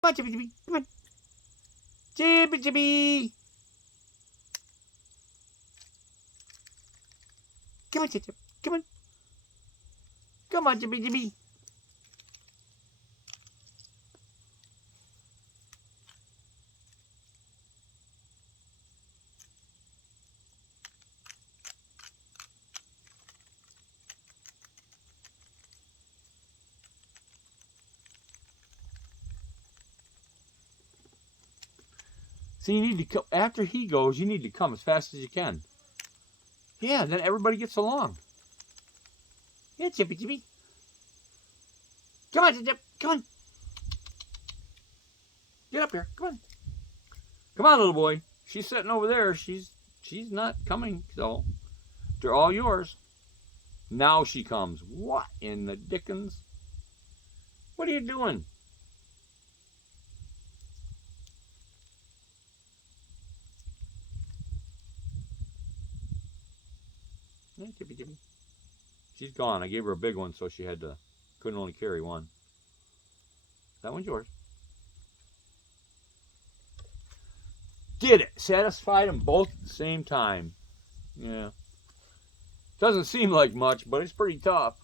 Come on, Chippy Chippy. Come on. Chippy Chippy. Come on, Chip Chip. Come on. Come on, Chippy Chippy. So you need to come, after he goes, you need to come as fast as you can. Yeah, then everybody gets along. Yeah, Chippy Chippy. Come on, Chip Chip. Come on. Get up here. Come on. Come on, little boy. She's sitting over there. She's not coming, so they're all yours. Now she comes. What in the dickens? What are you doing? Hey, Chippy Chippy. She's gone. I gave her a big one, so she couldn't only carry one. That one's yours. Did it. Satisfied them both at the same time. Yeah. Doesn't seem like much, but it's pretty tough.